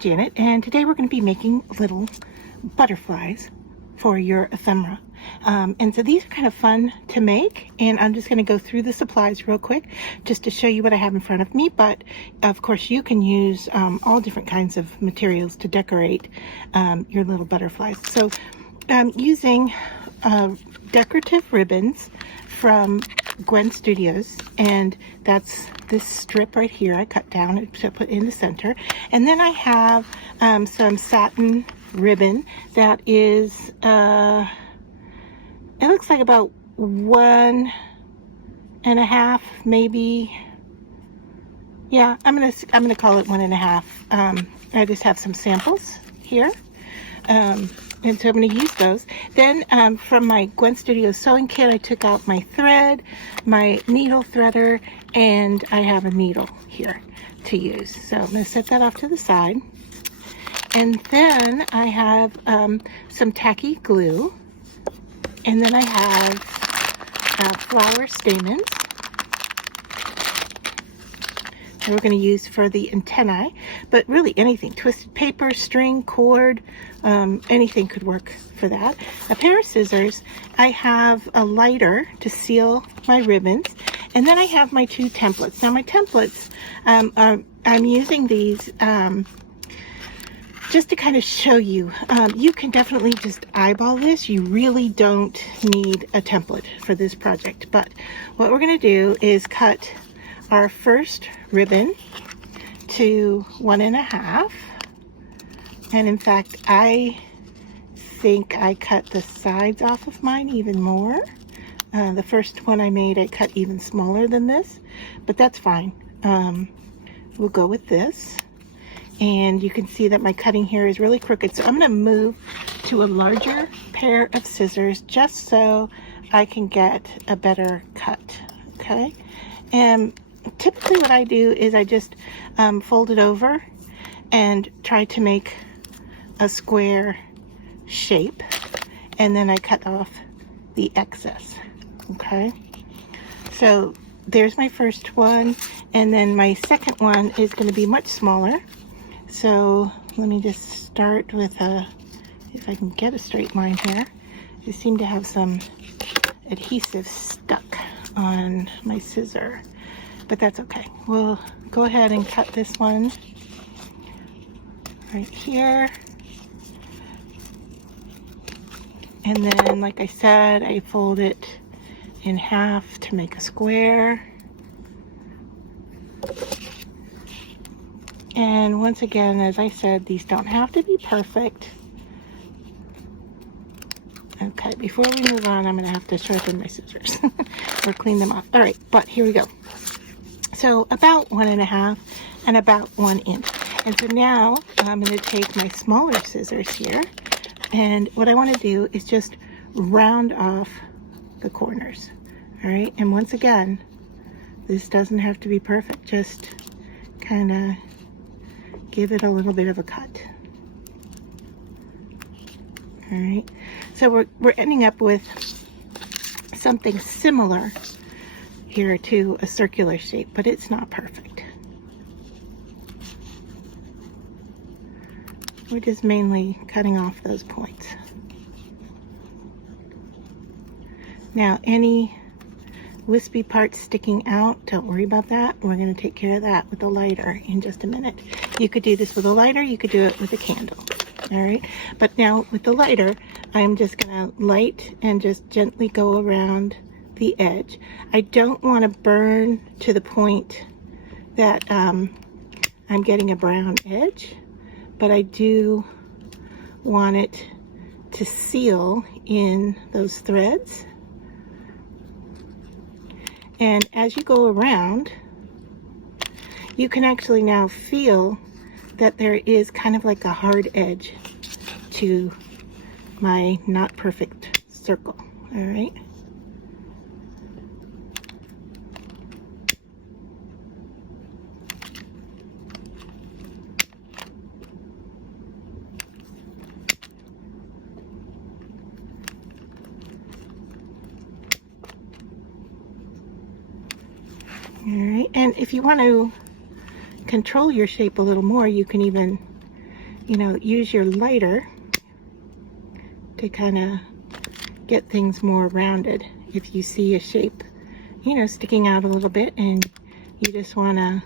Janet, and today we're going to be making little butterflies for your ephemera. And so these are kind of fun to make, and I'm just going to go through the supplies real quick just to show you what I have in front of me. But of course you can use all different kinds of materials to decorate your little butterflies. So I'm using decorative ribbons from Gwen Studios, and that's this strip right here I cut down and put in the center. And then I have some satin ribbon that is it looks like about 1.5, maybe. Yeah, I'm gonna call it 1.5. I just have some samples here. And so I'm going to use those. Then from my Gwen Studios sewing kit, I took out my thread, my needle threader, and I have a needle here to use. So I'm going to set that off to the side. And then I have some tacky glue. And then I have flower stamens that we're going to use for the antennae, but really anything, twisted paper, string, cord, anything could work for that. A pair of scissors. I have a lighter to seal my ribbons, and then I have my 2 templates. Now my templates, I'm using these just to kind of show you. You can definitely just eyeball this. You really don't need a template for this project, but what we're going to do is cut our first ribbon to 1.5, and in fact I think I cut the sides off of mine even more. The first one I made I cut even smaller than this, but that's fine. We'll go with this, and you can see that my cutting here is really crooked, so I'm going to move to a larger pair of scissors just so I can get a better cut. Okay, and typically what I do is I just fold it over and try to make a square shape, and then I cut off the excess. Okay, so there's my first one, and then my second one is going to be much smaller. So let me just start with if I can get a straight line here. I seem to have some adhesive stuck on my scissor, but that's okay. We'll go ahead and cut this one right here. And then, like I said, I fold it in half to make a square. And once again, as I said, these don't have to be perfect. Okay, before we move on, I'm going to have to sharpen my scissors or clean them off. All right, but here we go. So about 1.5 and about 1 inch. And so now I'm going to take my smaller scissors here, and what I want to do is just round off the corners. All right, and once again, this doesn't have to be perfect. Just kind of give it a little bit of a cut. All right, so we're ending up with something similar here to a circular shape, but it's not perfect. We're just mainly cutting off those points. Now, any wispy parts sticking out, don't worry about that. We're going to take care of that with a lighter in just a minute. You could do this with a lighter, you could do it with a candle. All right, but now with the lighter, I'm just going to light and just gently go around the edge. I don't want to burn to the point that I'm getting a brown edge, but I do want it to seal in those threads. And as you go around, you can actually now feel that there is kind of like a hard edge to my not perfect circle. All right. All right, and if you want to control your shape a little more, you can even you know, use your lighter to kind of get things more rounded. If you see a shape, you know, sticking out a little bit and you just want to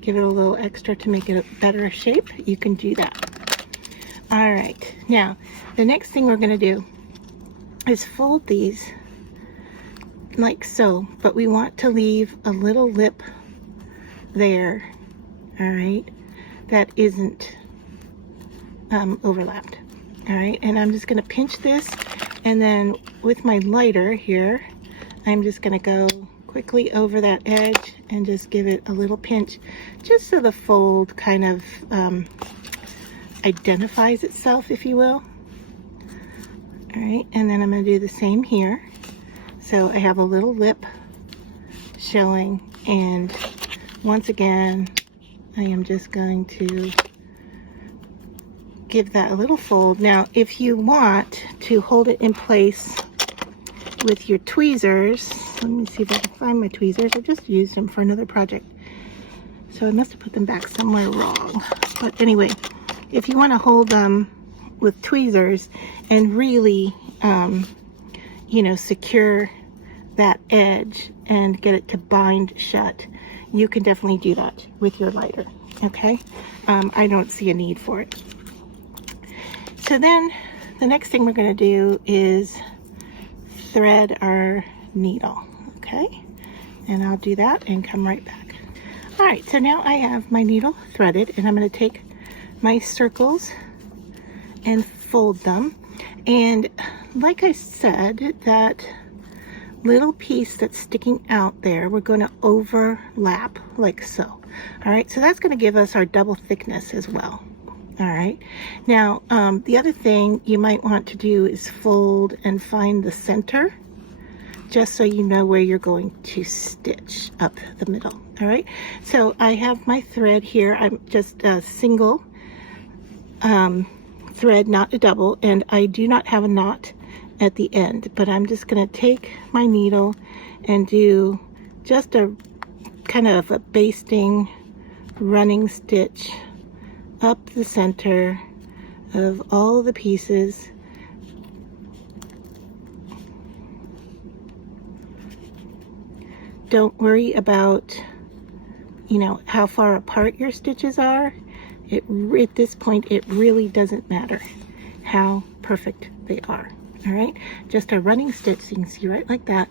give it a little extra to make it a better shape, you can do that. All right, now the next thing we're going to do is fold these like so, but we want to leave a little lip there, all right, that isn't overlapped. All right, and I'm just going to pinch this, and then with my lighter here, I'm just going to go quickly over that edge and just give it a little pinch, just so the fold kind of identifies itself, if you will. All right, and then I'm going to do the same here. So I have a little lip showing, and once again, I am just going to give that a little fold. Now, if you want to hold it in place with your tweezers, let me see if I can find my tweezers. I just used them for another project, so I must have put them back somewhere wrong. But anyway, if you want to hold them with tweezers and really, you know, secure that edge and get it to bind shut, you can definitely do that with your lighter, okay? I don't see a need for it. So then the next thing we're going to do is thread our needle, okay? And I'll do that and come right back. All right, so now I have my needle threaded, and I'm going to take my circles and fold them. And like I said, that little piece that's sticking out there, we're going to overlap like so. All right, so that's going to give us our double thickness as well. All right, now the other thing you might want to do is fold and find the center, just so you know where you're going to stitch up the middle. All right, so I have my thread here. I'm just a single thread, not a double, and I do not have a knot at the end, but I'm just going to take my needle and do just a kind of a basting running stitch up the center of all the pieces. Don't worry about, you know, how far apart your stitches are. At this point, it really doesn't matter how perfect they are. All right, just a running stitch, so you can see right like that,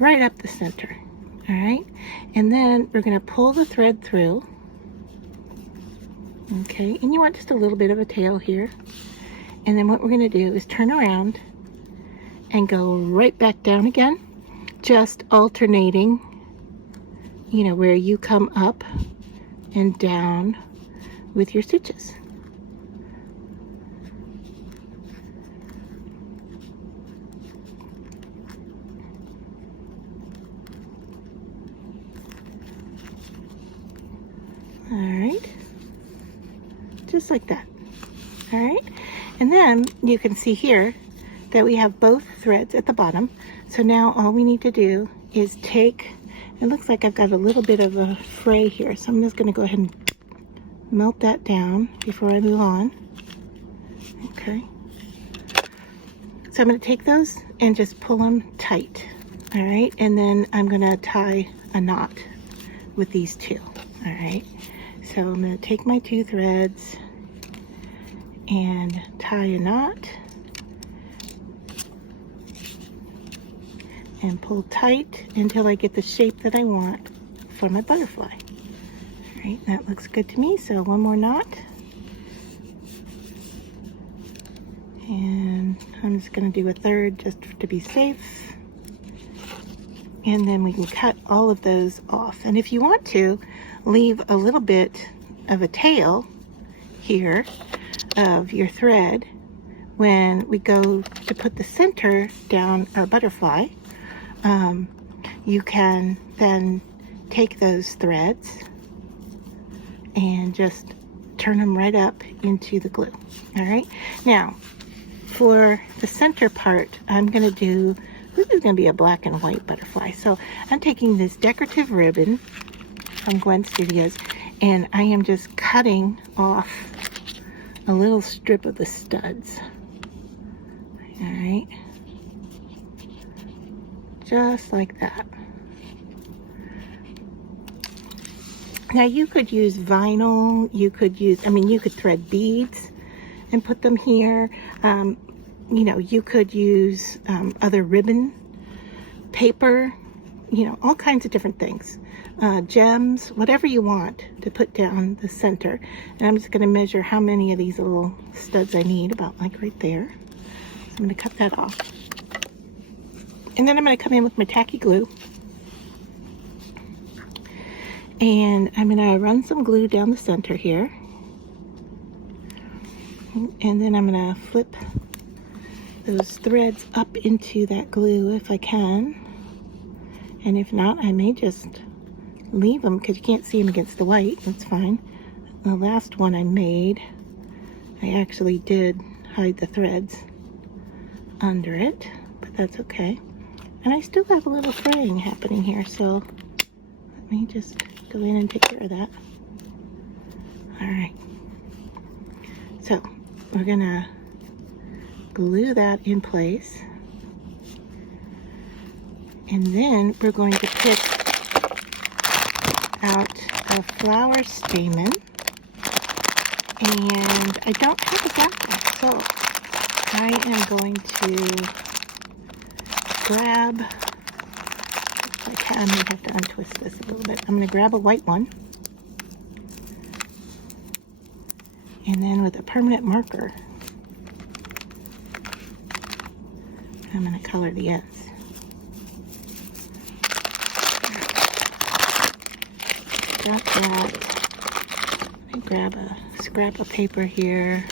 right up the center. All right, and then we're going to pull the thread through. Okay, and you want just a little bit of a tail here. And then what we're going to do is turn around and go right back down again, just alternating, you know, where you come up and down with your stitches. All right, just like that. All right, and then you can see here that we have both threads at the bottom. So now all we need to do is take, it looks like I've got a little bit of a fray here, so I'm just going to go ahead and melt that down before I move on. Okay, so I'm going to take those and just pull them tight. All right, and then I'm going to tie a knot with these two. All right, so I'm going to take my two threads and tie a knot and pull tight until I get the shape that I want for my butterfly. All right, that looks good to me. So one more knot, and I'm just going to do a third just to be safe, and then we can cut all of those off. And if you want to, leave a little bit of a tail here of your thread when we go to put the center down our butterfly. You can then take those threads and just turn them right up into the glue. All right, now for the center part, I'm going to do, this is going to be a black and white butterfly. So I'm taking this decorative ribbon from Gwen Studios, and I am just cutting off a little strip of the studs. All right, just like that. Now you could use vinyl, you could use, you could thread beads and put them here. You know, you could use other ribbon, paper, you know, all kinds of different things. Gems, whatever you want to put down the center. And I'm just going to measure how many of these little studs I need, about like right there. So I'm going to cut that off. And then I'm going to come in with my tacky glue. And I'm going to run some glue down the center here. And then I'm going to flip those threads up into that glue if I can. And if not, I may just leave them because you can't see them against the white. That's fine. The last one I made, I actually did hide the threads under it, but that's okay. And I still have a little fraying happening here, so let me just go in and take care of that. All right. So we're gonna glue that in place. And then we're going to pick out a flower stamen. And I don't have a gaffer, so I am going to grab, if I can, I may have to untwist this a little bit. I'm going to grab a white one. And then with a permanent marker, I'm going to color the ends. Got that. Let me grab a scrap of paper here.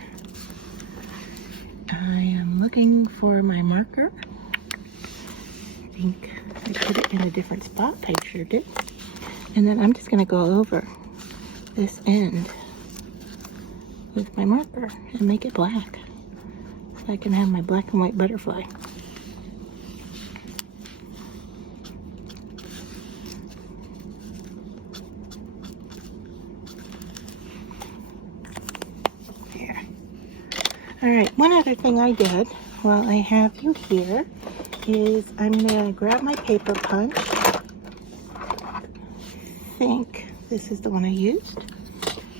I am looking for my marker. I think I put it in a different spot. I sure did. And then I'm just going to go over this end with my marker and make it black so I can have my black and white butterfly. There. All right, one other thing I did while I have you here is I'm going to grab my paper punch. I think this is the one I used.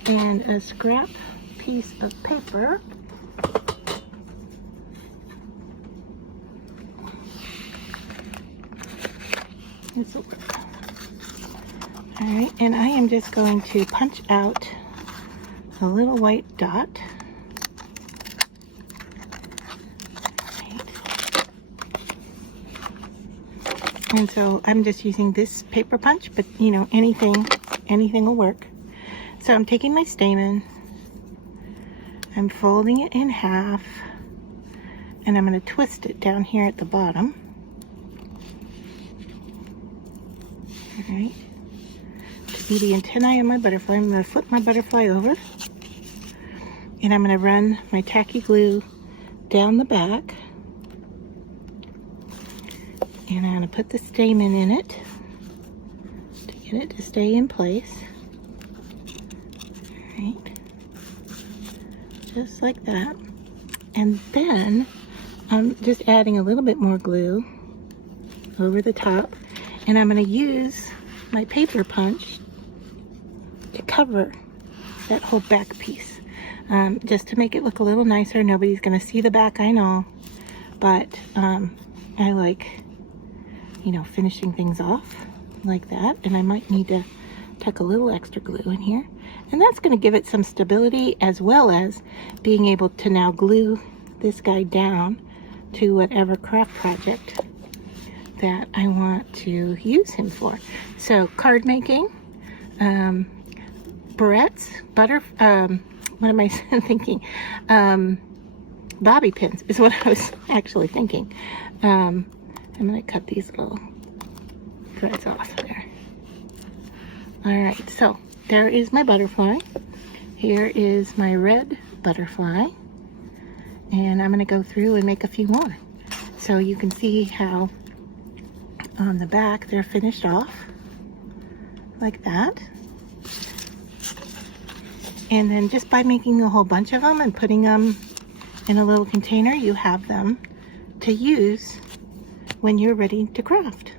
And a scrap piece of paper. This will work. All right, and I am just going to punch out a little white dot. And so I'm just using this paper punch, but you know, anything will work. So I'm taking my stamen, I'm folding it in half, and I'm going to twist it down here at the bottom. All right. To be the antennae on my butterfly, I'm going to flip my butterfly over, and I'm going to run my tacky glue down the back. And I'm going to put the stamen in it to get it to stay in place. All right. Just like that. And then I'm just adding a little bit more glue over the top. And I'm going to use my paper punch to cover that whole back piece. Just to make it look a little nicer. Nobody's going to see the back, I know. But I like, you know, finishing things off like that. And I might need to tuck a little extra glue in here. And that's going to give it some stability, as well as being able to now glue this guy down to whatever craft project that I want to use him for. So card making, barrettes, what am I thinking? Bobby pins is what I was actually thinking. I'm going to cut these little threads off there. All right, so there is my butterfly. Here is my red butterfly. And I'm going to go through and make a few more. So you can see how on the back they're finished off like that. And then just by making a whole bunch of them and putting them in a little container, you have them to use when you're ready to craft.